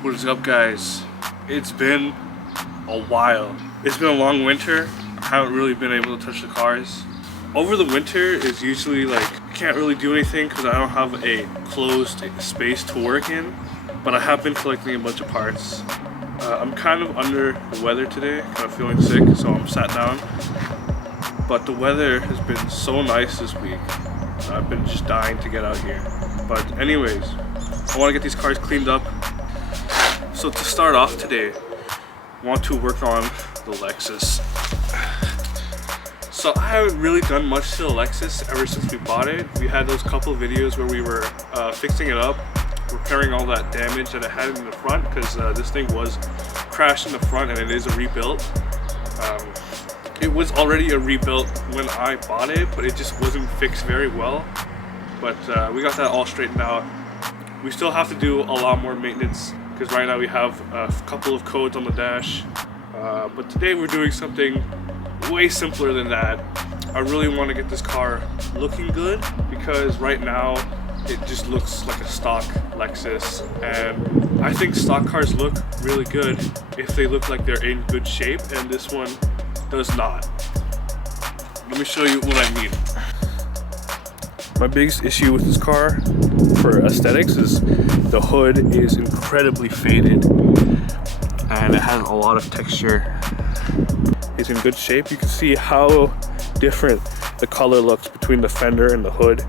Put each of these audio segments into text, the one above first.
What is up, guys? It's been a while. It's been a long winter. I haven't really been able to touch the cars. Over the winter is usually like, I can't really do anything because I don't have a closed space to work in, but I have been collecting a bunch of parts. I'm kind of under the weather today, kind of feeling sick, so I'm sat down. But the weather has been so nice this week. I've been just dying to get out here. But anyways, I want to get these cars cleaned up. So to start off today, I want to work on the Lexus. So I haven't really done much to the Lexus ever since we bought it. We had those couple videos where we were fixing it up, repairing all that damage that it had in the front, because this thing was crashed in the front and it is a rebuild. It was already a rebuild when I bought it, but it just wasn't fixed very well. But we got that all straightened out. We still have to do a lot more maintenance because right now we have a couple of codes on the dash. But today we're doing something way simpler than that. I really want to get this car looking good because right now it just looks like a stock Lexus, and I think stock cars look really good if they look like they're in good shape, and this one does not. Let me show you what I mean. My biggest issue with this car for aesthetics is the hood is incredibly faded and it has a lot of texture. It's in good shape. You can see how different the color looks between the fender and the hood.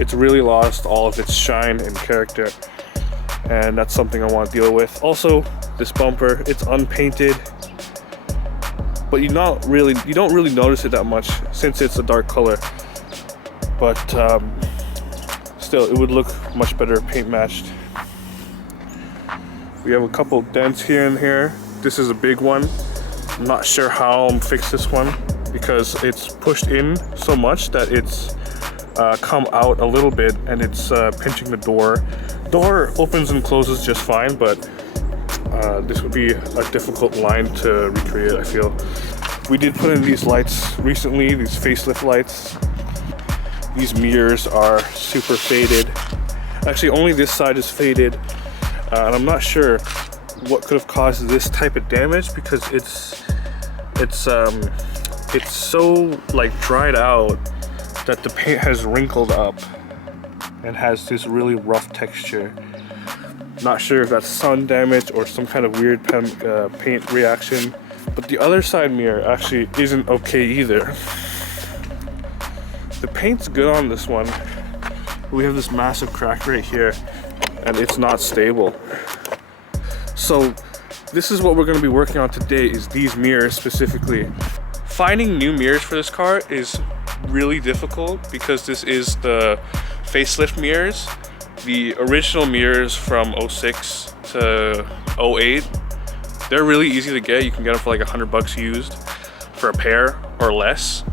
It's really lost all of its shine and character, and that's something I want to deal with. Also, this bumper, it's unpainted, but you don't really notice it that much since it's a dark color. But still, it would look much better paint matched. We have a couple dents here and here. This is a big one. I'm not sure how I'm fix this one because it's pushed in so much that it's come out a little bit and it's pinching the door. Door opens and closes just fine, but this would be a difficult line to recreate, I feel. We did put in these lights recently, these facelift lights. These mirrors are super faded. Actually, only this side is faded, and I'm not sure what could have caused this type of damage because it's so like dried out that the paint has wrinkled up and has this really rough texture. Not sure if that's sun damage or some kind of weird paint reaction, but the other side mirror actually isn't okay either. The paint's good on this one. We have this massive crack right here and it's not stable. So this is what we're going to be working on today, is these mirrors specifically. Finding new mirrors for this car is really difficult because this is the facelift mirrors. The original mirrors from 06 to 08, they're really easy to get. You can get them for like $100 used for a pair or less.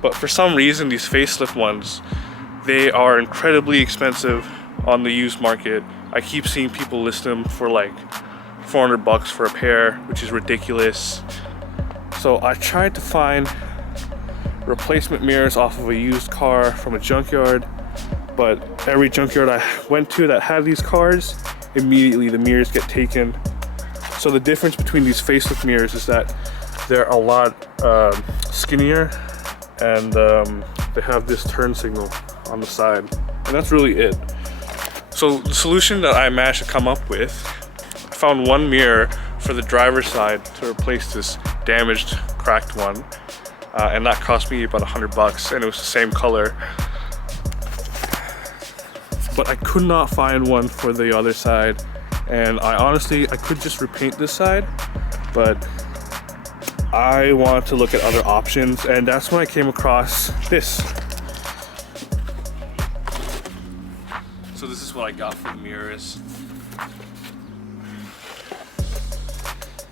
But for some reason, these facelift ones, they are incredibly expensive on the used market. I keep seeing people list them for like $400 for a pair, which is ridiculous. So I tried to find replacement mirrors off of a used car from a junkyard, but every junkyard I went to that had these cars, immediately the mirrors get taken. So the difference between these facelift mirrors is that they're a lot skinnier, and they have this turn signal on the side, and that's really it. So the solution that I managed to come up with, I found one mirror for the driver's side to replace this damaged, cracked one, and that cost me about $100, and it was the same color. But I could not find one for the other side, and I could just repaint this side, but I wanted to look at other options, and that's when I came across this. So this is what I got for the mirrors.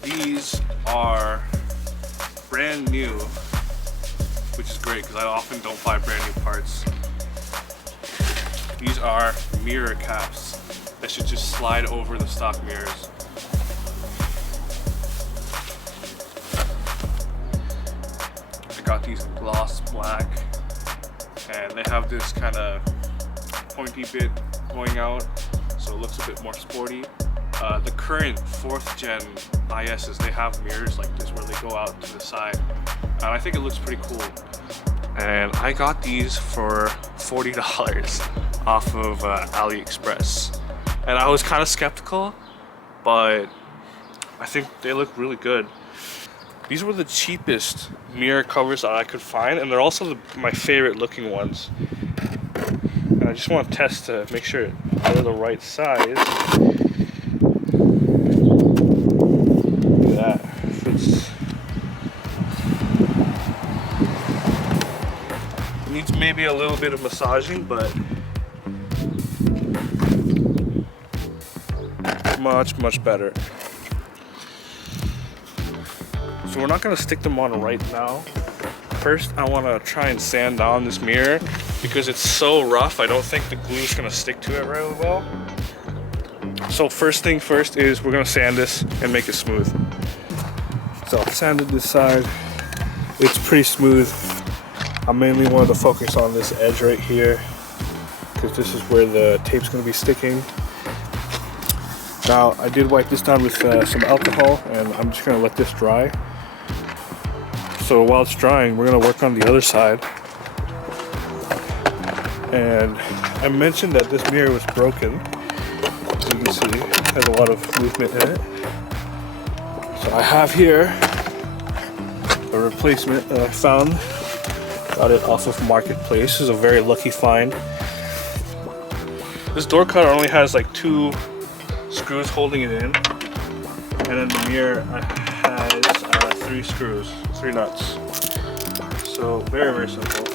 These are brand new, which is great because I often don't buy brand new parts. These are mirror caps that should just slide over the stock mirrors. Got these gloss black, and they have this kind of pointy bit going out, so it looks a bit more sporty. The current 4th gen ISs, they have mirrors like this where they go out to the side, and I think it looks pretty cool. And I got these for $40 off of AliExpress, and I was kind of skeptical, but I think they look really good. These were the cheapest mirror covers that I could find, and they're also my favorite looking ones. And I just want to test to make sure they're the right size. Look at that. It needs maybe a little bit of massaging, but much better. So we're not going to stick them on right now. First, I want to try and sand down this mirror because it's so rough. I don't think the glue is going to stick to it really well. So first thing first is we're going to sand this and make it smooth. So I've sanded this side. It's pretty smooth. I mainly wanted to focus on this edge right here because this is where the tape's going to be sticking. Now, I did wipe this down with some alcohol, and I'm just going to let this dry. So while it's drying, we're going to work on the other side. And I mentioned that this mirror was broken. As you can see, it has a lot of movement in it. So I have here a replacement that I found. Got it off of Marketplace. This is a very lucky find. This door cutter only has like 2 screws holding it in, and then the mirror has 3 screws, 3 nuts. So very simple.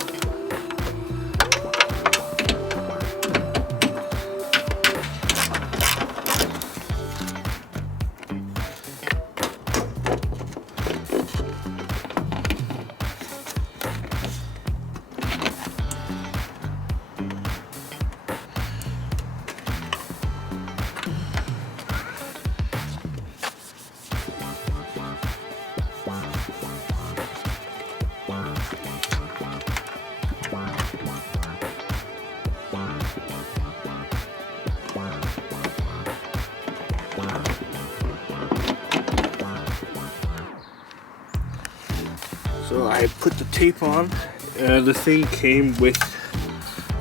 So I put the tape on. The thing came with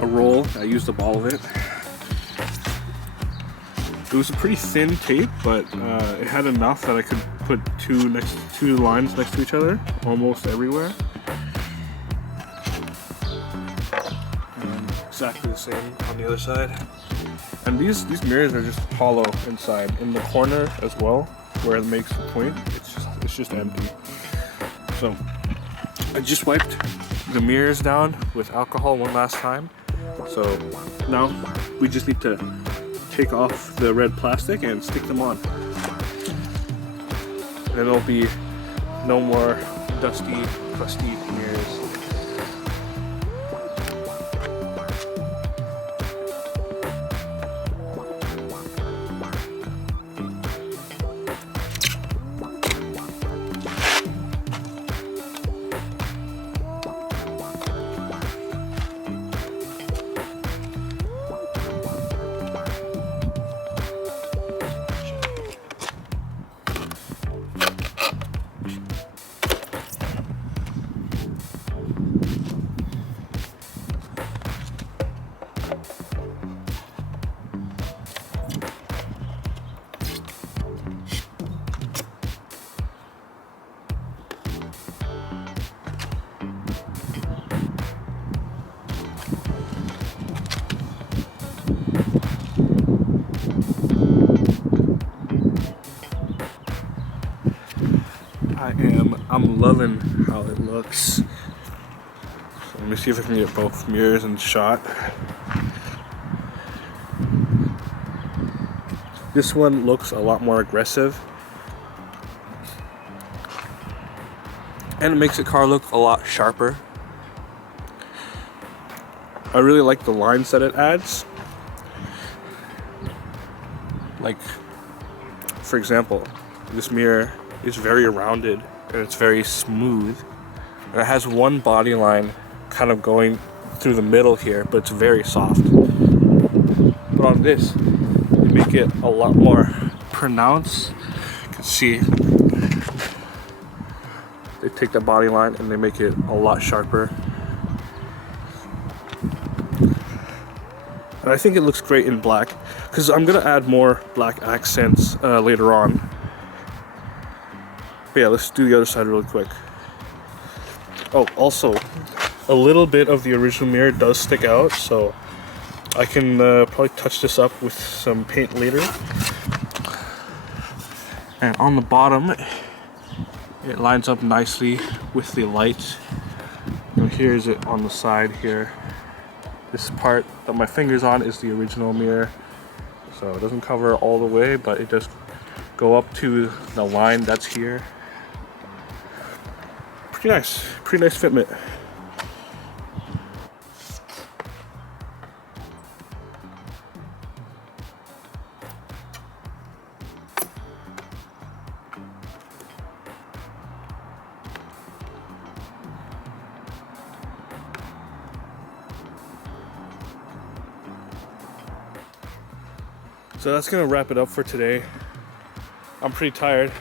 a roll. I used a ball of it. It was a pretty thin tape, but it had enough that I could put 2 lines next to each other, almost everywhere. And exactly the same on the other side. And these mirrors are just hollow inside. In the corner as well, where it makes the point, it's just empty. So I just wiped the mirrors down with alcohol one last time. So now we just need to take off the red plastic and stick them on. Then there'll be no more dusty, crusty mirrors. I'm loving how it looks. So let me see if I can get both mirrors in shot. This one looks a lot more aggressive, and it makes the car look a lot sharper. I really like the lines that it adds. Like, for example, this mirror is very rounded and it's very smooth, and it has one body line kind of going through the middle here, but it's very soft. But on this, it make it a lot more pronounced. You can see they take the body line and they make it a lot sharper. And I think it looks great in black because I'm gonna add more black accents later on. But yeah, let's do the other side really quick. Oh, also, a little bit of the original mirror does stick out, so I can probably touch this up with some paint later. And on the bottom, it lines up nicely with the light. And here's it on the side here. This part that my finger's on is the original mirror. So it doesn't cover all the way, but it does go up to the line that's here. Pretty nice fitment. So that's gonna wrap it up for today. I'm pretty tired.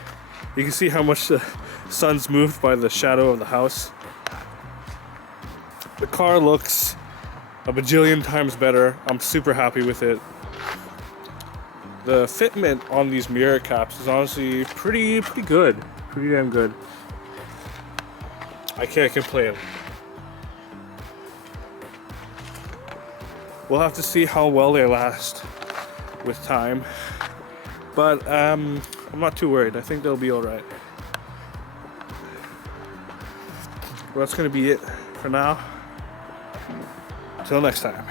You can see how much the sun's moved by the shadow of the house. The car looks a bajillion times better. I'm super happy with it. The fitment on these mirror caps is honestly pretty good. Pretty damn good. I can't complain. We'll have to see how well they last with time, but I'm not too worried. I think they'll be all right. Well, that's gonna be it for now. Till next time.